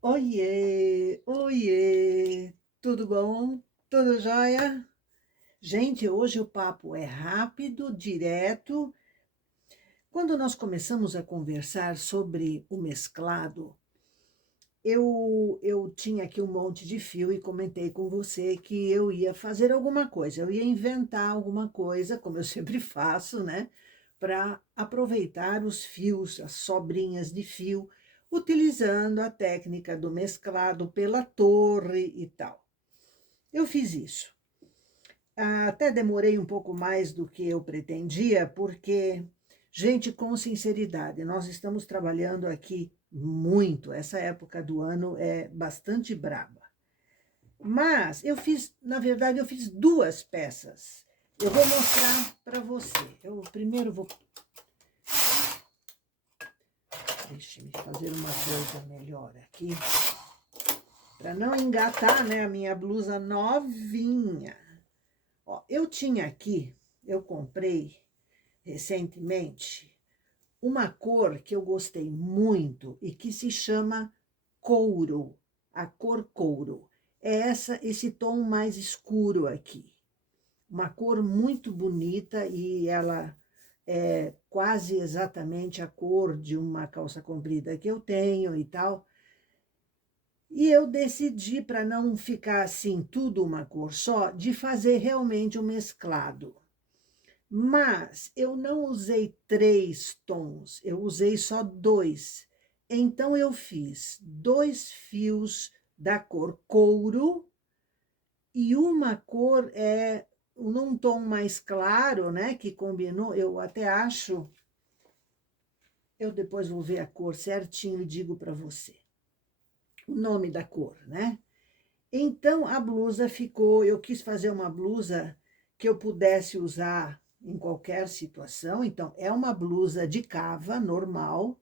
Oiê, oiê, tudo bom? Tudo jóia? Gente, hoje o papo é rápido, direto. Quando nós começamos a conversar sobre o mesclado, eu tinha aqui um monte de fio e comentei com você que eu ia fazer alguma coisa, eu ia inventar alguma coisa, como eu sempre faço, né? Para aproveitar os fios, as sobrinhas de fio, utilizando a técnica do mesclado pela torre e tal. Eu fiz isso. Até demorei um pouco mais do que eu pretendia, porque, gente, com sinceridade, nós estamos trabalhando aqui muito. Essa época do ano é bastante braba. Mas eu fiz, na verdade, eu fiz duas peças. Eu vou mostrar para você. Eu primeiro vou. Deixe-me fazer uma coisa melhor aqui, para não engatar, né, a minha blusa novinha. Ó, eu tinha aqui, eu comprei recentemente uma cor que eu gostei muito e que se chama couro, a cor couro. É esse tom mais escuro aqui. Uma cor muito bonita e ela é quase exatamente a cor de uma calça comprida que eu tenho e tal. E eu decidi, para não ficar assim tudo uma cor só, de fazer realmente um mesclado. Mas eu não usei três tons, eu usei só dois. Então eu fiz dois fios da cor couro e uma cor num tom mais claro, né, que combinou, eu até acho, eu depois vou ver a cor certinho e digo para você o nome da cor, né? Então a blusa ficou, eu quis fazer uma blusa que eu pudesse usar em qualquer situação, então é uma blusa de cava normal.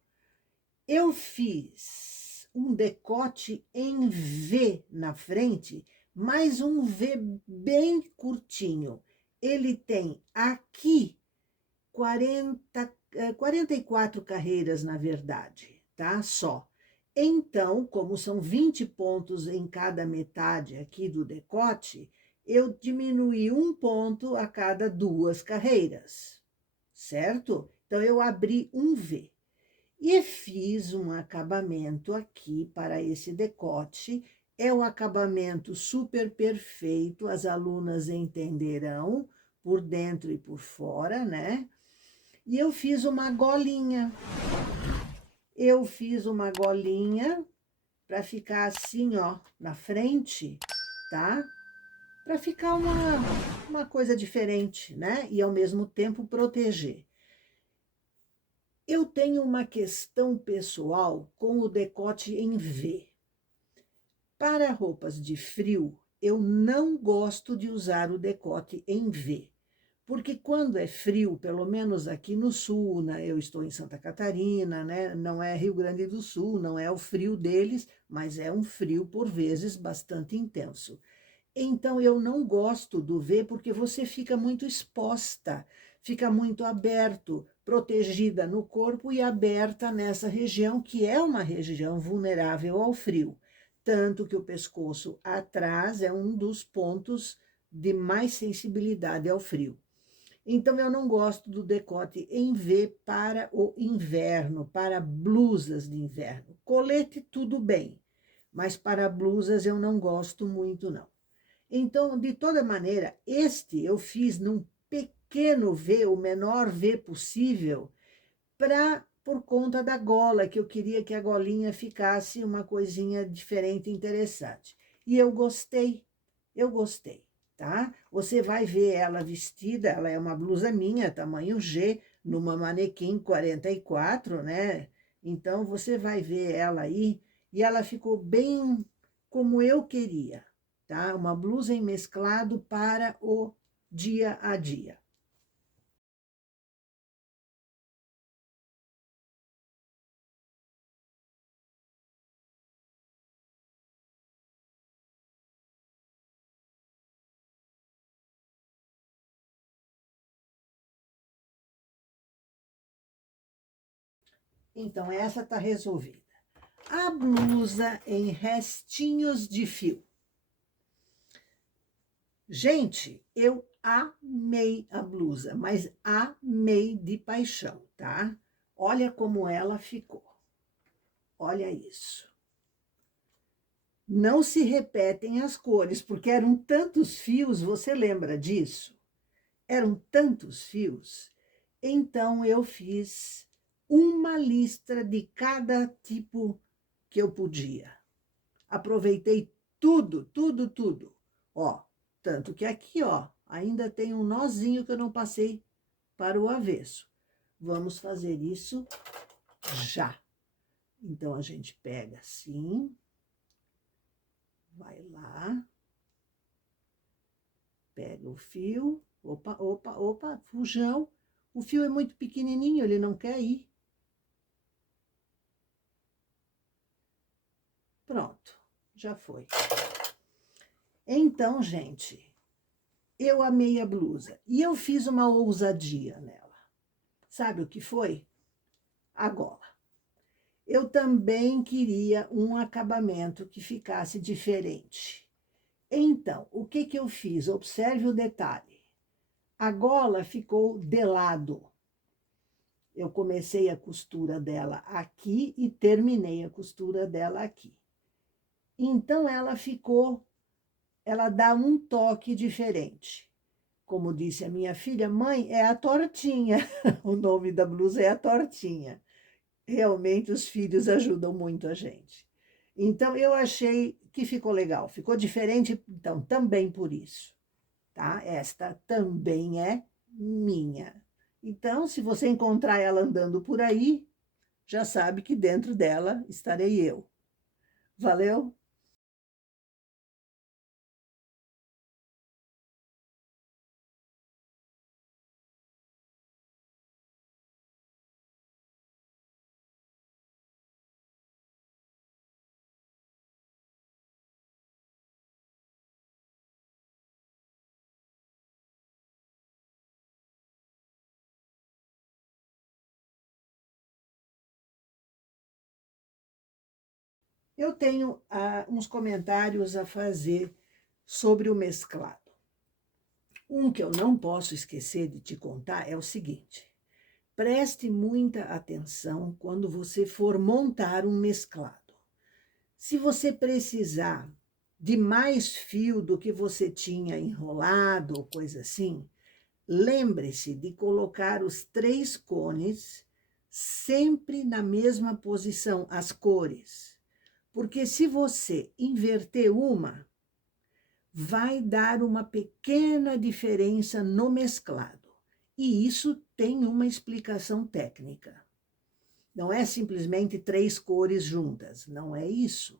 Eu fiz um decote em V na frente, mas um V bem curtinho. Ele tem aqui 44 carreiras, na verdade, tá? Só. Então, como são 20 pontos em cada metade aqui do decote, eu diminuí um ponto a cada duas carreiras, certo? Então, eu abri um V. E fiz um acabamento aqui para esse decote. É o acabamento super perfeito, as alunas entenderão, por dentro e por fora, né? E eu fiz uma golinha. Eu fiz uma golinha para ficar assim, ó, na frente, tá? Para ficar uma coisa diferente, né? E ao mesmo tempo proteger. Eu tenho uma questão pessoal com o decote em V. Para roupas de frio, eu não gosto de usar o decote em V. Porque quando é frio, pelo menos aqui no sul, né, eu estou em Santa Catarina, né, não é Rio Grande do Sul, não é o frio deles, mas é um frio, por vezes, bastante intenso. Então, eu não gosto do V porque você fica muito exposta, fica muito aberto, protegida no corpo e aberta nessa região, que é uma região vulnerável ao frio. Tanto que o pescoço atrás é um dos pontos de mais sensibilidade ao frio. Então, eu não gosto do decote em V para o inverno, para blusas de inverno. Colete, tudo bem, mas para blusas eu não gosto muito, não. Então, de toda maneira, este eu fiz num pequeno V, o menor V possível, por conta da gola, que eu queria que a golinha ficasse uma coisinha diferente, interessante. E eu gostei, tá? Você vai ver ela vestida, ela é uma blusa minha, tamanho G, numa manequim 44, né? Então, você vai ver ela aí, e ela ficou bem como eu queria, tá? Uma blusa em mesclado para o dia a dia. Então, essa está resolvida. a blusa em restinhos de fio. Gente, eu amei a blusa, mas amei de paixão, tá? Olha como ela ficou. Olha isso. Não se repetem as cores, porque eram tantos fios, você lembra disso? Eram tantos fios. Então, eu fiz uma lista de cada tipo que eu podia. Aproveitei tudo, tudo, tudo. Ó, tanto que aqui, ó, ainda tem um nozinho que eu não passei para o avesso. Vamos fazer isso já. Então, a gente pega assim, vai lá, pega o fio, opa, opa, opa, fujão. O fio é muito pequenininho, ele não quer ir. Pronto, já foi. Então, gente, eu amei a blusa e eu fiz uma ousadia nela. Sabe o que foi? A gola. Eu também queria um acabamento que ficasse diferente. Então, o que que eu fiz? Observe o detalhe. A gola ficou de lado. Eu comecei a costura dela aqui e terminei a costura dela aqui. Então, ela dá um toque diferente. Como disse a minha filha, mãe, é a tortinha. O nome da blusa é a tortinha. Realmente os filhos ajudam muito a gente. Então, eu achei que ficou legal. Ficou diferente, então, também por isso. Tá? Esta também é minha. Então, se você encontrar ela andando por aí, já sabe que dentro dela estarei eu. Valeu? Eu tenho uns comentários a fazer sobre o mesclado. Um que eu não posso esquecer de te contar é o seguinte: preste muita atenção quando você for montar um mesclado. Se você precisar de mais fio do que você tinha enrolado ou coisa assim, lembre-se de colocar os 3 cones sempre na mesma posição, as cores. Porque se você inverter uma, vai dar uma pequena diferença no mesclado. E isso tem uma explicação técnica. Não é simplesmente 3 cores juntas, não é isso.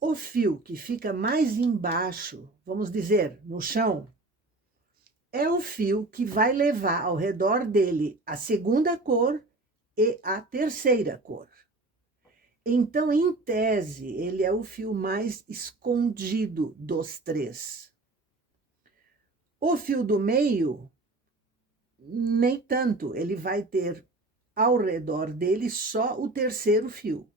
O fio que fica mais embaixo, vamos dizer, no chão, é o fio que vai levar ao redor dele a segunda cor e a terceira cor. Então, em tese, ele é o fio mais escondido dos 3. O fio do meio, nem tanto, ele vai ter ao redor dele só o terceiro fio.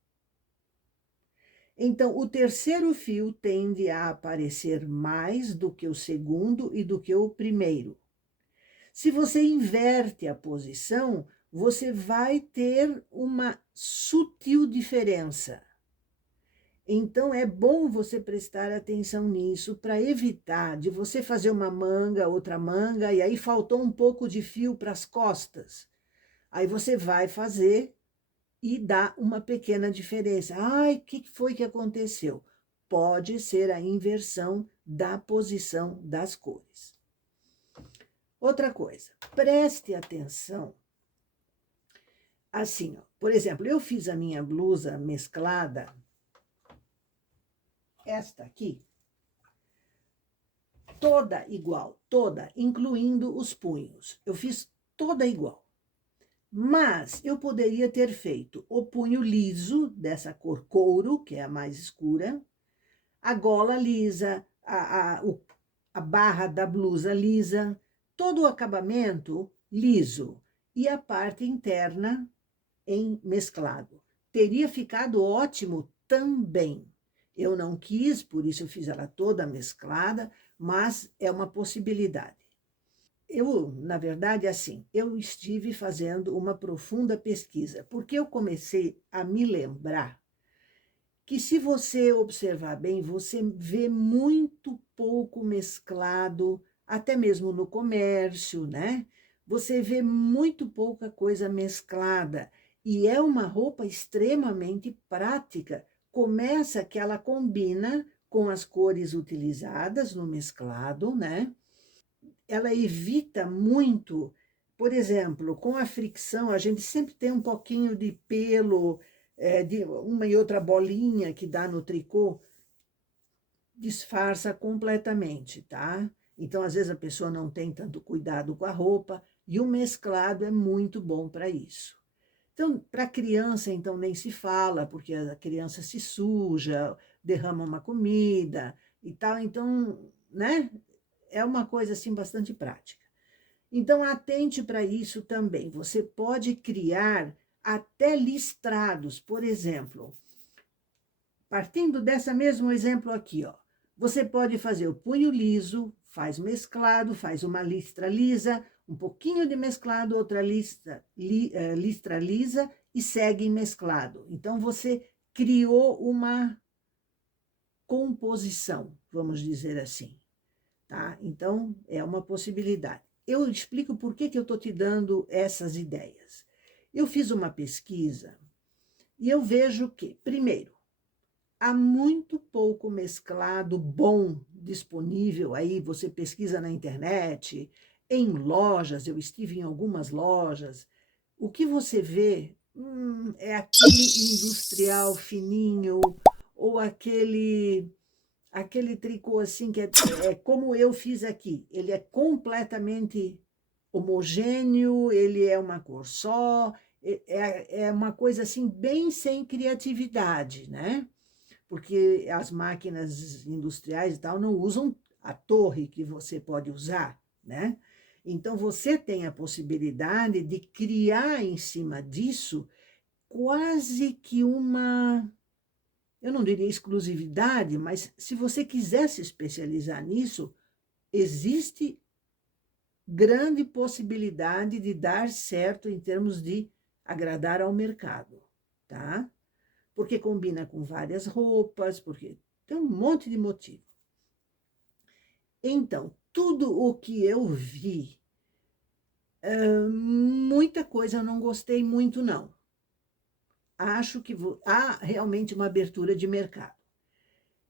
Então, o terceiro fio tende a aparecer mais do que o segundo e do que o primeiro. Se você inverte a posição, você vai ter uma sutil diferença. Então, é bom você prestar atenção nisso para evitar de você fazer uma manga, outra manga, e aí faltou um pouco de fio para as costas. Aí você vai fazer e dá uma pequena diferença. Ai, o que foi que aconteceu? Pode ser a inversão da posição das cores. Outra coisa, preste atenção. Assim, ó, por exemplo, eu fiz a minha blusa mesclada, esta aqui, toda igual, toda, incluindo os punhos. Eu fiz toda igual. Mas eu poderia ter feito o punho liso, dessa cor couro, que é a mais escura, a gola lisa, a barra da blusa lisa, todo o acabamento liso e a parte interna em mesclado. teria ficado ótimo também. Eu não quis, por isso eu fiz ela toda mesclada, mas é uma possibilidade. Eu, na verdade, assim, eu estive fazendo uma profunda pesquisa, porque eu comecei a me lembrar que, se você observar bem, você vê muito pouco mesclado, até mesmo no comércio, né? Você vê muito pouca coisa mesclada. E é uma roupa extremamente prática. Começa que ela combina com as cores utilizadas no mesclado, né? Ela evita muito, por exemplo, com a fricção, a gente sempre tem um pouquinho de pelo, de uma e outra bolinha que dá no tricô, disfarça completamente, tá? Então, às vezes, a pessoa não tem tanto cuidado com a roupa, e o mesclado é muito bom para isso. Então, para a criança, então, nem se fala, porque a criança se suja, derrama uma comida e tal. Então, né? É uma coisa, assim, bastante prática. Então, atente para isso também. Você pode criar até listrados, por exemplo, partindo desse mesmo exemplo aqui, ó. Você pode fazer o punho liso, faz mesclado, faz uma listra lisa, um pouquinho de mesclado, outra listra lisa e segue mesclado. Então, você criou uma composição, vamos dizer assim, tá? Então, é uma possibilidade. Eu explico por que eu estou te dando essas ideias. Eu fiz uma pesquisa e eu vejo que, primeiro, há muito pouco mesclado bom disponível. Aí você pesquisa na internet, em lojas, eu estive em algumas lojas. O que você vê é aquele industrial fininho, ou aquele tricô assim, que é como eu fiz aqui. Ele é completamente homogêneo, ele é uma cor só, é uma coisa assim, bem sem criatividade, né? Porque as máquinas industriais e tal não usam a torre que você pode usar, né? Então, você tem a possibilidade de criar em cima disso quase que uma, eu não diria exclusividade, mas se você quiser se especializar nisso, existe grande possibilidade de dar certo em termos de agradar ao mercado, tá? Porque combina com várias roupas, porque tem um monte de motivo. Então, tudo o que eu vi, muita coisa eu não gostei muito, não. Acho que há realmente uma abertura de mercado.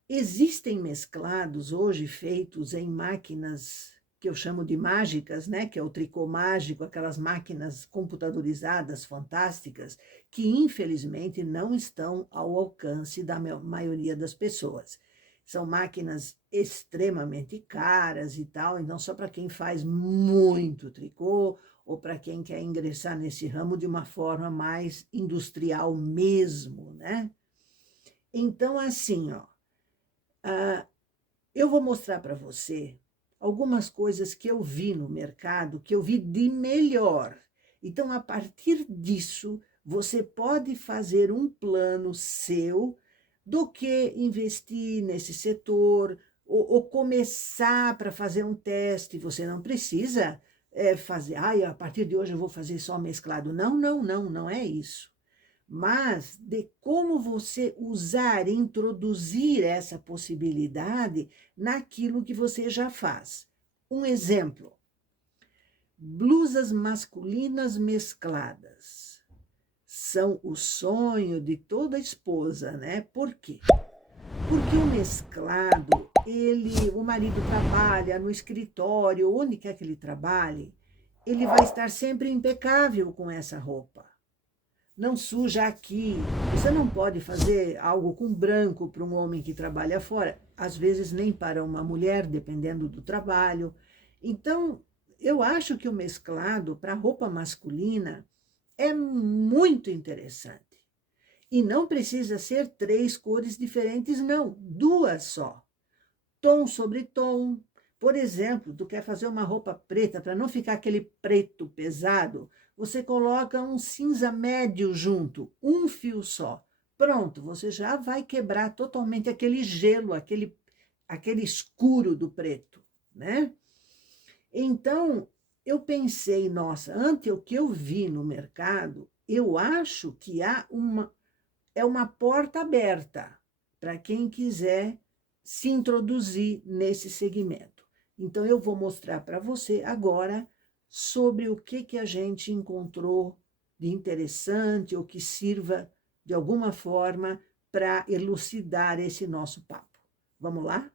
Existem mesclados hoje feitos em máquinas que eu chamo de mágicas, né? Que é o tricô mágico, aquelas máquinas computadorizadas fantásticas, que infelizmente não estão ao alcance da maioria das pessoas. São máquinas extremamente caras e tal, então só para quem faz muito tricô ou para quem quer ingressar nesse ramo de uma forma mais industrial mesmo, né? Então, assim, ó, eu vou mostrar para você algumas coisas que eu vi no mercado, que eu vi de melhor. Então, a partir disso, você pode fazer um plano seu do que investir nesse setor, ou começar para fazer um teste. Você não precisa fazer, a partir de hoje eu vou fazer só mesclado. Não, não, não, não é isso, mas de como você usar, introduzir essa possibilidade naquilo que você já faz. Um exemplo: blusas masculinas mescladas. São o sonho de toda esposa, né? Por quê? Porque o mesclado, o marido trabalha no escritório, onde quer que ele trabalhe, ele vai estar sempre impecável com essa roupa. Não suja aqui. Você não pode fazer algo com branco para um homem que trabalha fora, às vezes nem para uma mulher, dependendo do trabalho. Então, eu acho que o mesclado para roupa masculina é muito interessante. E não precisa ser 3 cores diferentes, não, 2 só. Tom sobre tom. Por exemplo, tu quer fazer uma roupa preta, para não ficar aquele preto pesado, você coloca um cinza médio junto, um fio só. Pronto, você já vai quebrar totalmente aquele gelo, aquele escuro do preto, né? Então, eu pensei, nossa, ante o que eu vi no mercado, eu acho que é uma porta aberta para quem quiser se introduzir nesse segmento. Então, eu vou mostrar para você agora sobre o que a gente encontrou de interessante ou que sirva de alguma forma para elucidar esse nosso papo. Vamos lá?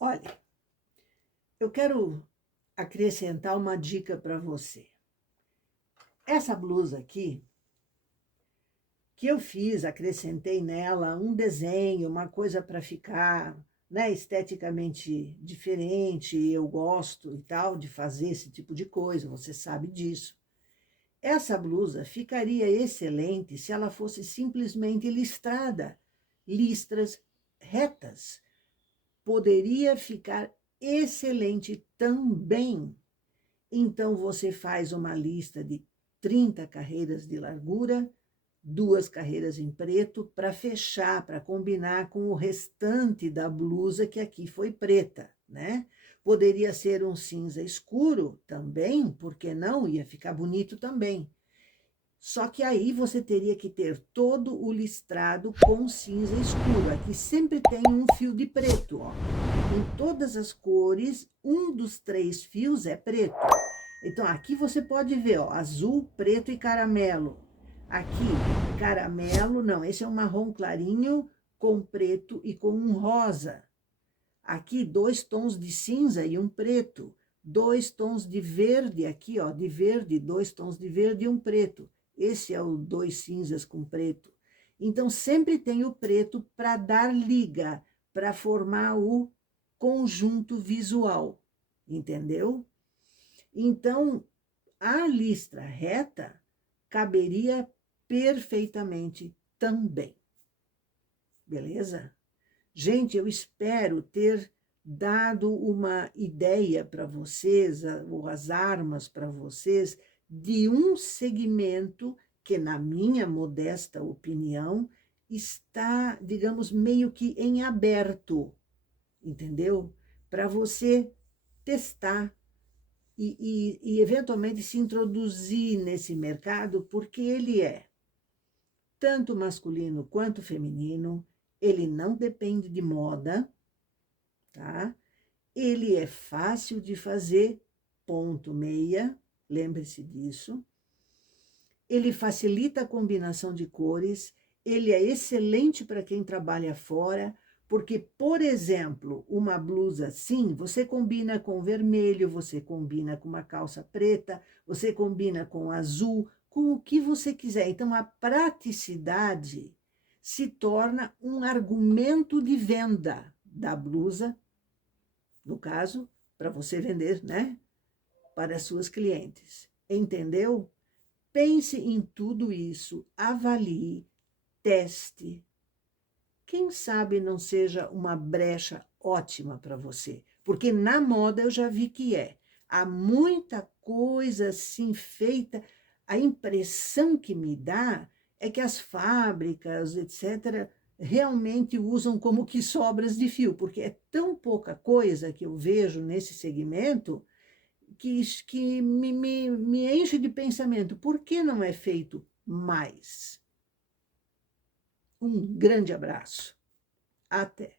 Olha, eu quero acrescentar uma dica para você. Essa blusa aqui, que eu fiz, acrescentei nela um desenho, uma coisa para ficar, né, esteticamente diferente, eu gosto e tal de fazer esse tipo de coisa, você sabe disso. Essa blusa ficaria excelente se ela fosse simplesmente listrada, listras retas. Poderia ficar excelente também. Então, você faz uma lista de 30 carreiras de largura, 2 carreiras em preto, para fechar, para combinar com o restante da blusa, que aqui foi preta, né? Poderia ser um cinza escuro também, porque não? Ia ficar bonito também. Só que aí você teria que ter todo o listrado com cinza escuro. Aqui sempre tem um fio de preto, ó. Em todas as cores, um dos 3 fios é preto. Então, aqui você pode ver, ó, azul, preto e caramelo. Aqui, caramelo, não, esse é um marrom clarinho com preto e com um rosa. Aqui, 2 tons de cinza e um preto. 2 tons de verde aqui, ó, de verde, 2 tons de verde e um preto. Esse é o 2 cinzas com preto. Então, sempre tem o preto para dar liga, para formar o conjunto visual, entendeu? Então, a listra reta caberia perfeitamente também, beleza? Gente, eu espero ter dado uma ideia para vocês, ou as armas para vocês, de um segmento que, na minha modesta opinião, está, digamos, meio que em aberto, entendeu? Para você testar e eventualmente se introduzir nesse mercado, porque ele é tanto masculino quanto feminino, ele não depende de moda, tá? Ele é fácil de fazer, ponto meia, lembre-se disso. Ele facilita a combinação de cores, ele é excelente para quem trabalha fora, porque, por exemplo, uma blusa assim, você combina com vermelho, você combina com uma calça preta, você combina com azul, com o que você quiser. Então, a praticidade se torna um argumento de venda da blusa, no caso, para você vender, né? Para as suas clientes. Entendeu? Pense em tudo isso, avalie, teste. Quem sabe não seja uma brecha ótima para você, porque na moda eu já vi que é. Há muita coisa assim feita, a impressão que me dá é que as fábricas, etc., realmente usam como que sobras de fio, porque é tão pouca coisa que eu vejo nesse segmento que me enche de pensamento. Por que não é feito mais? Um grande abraço. Até!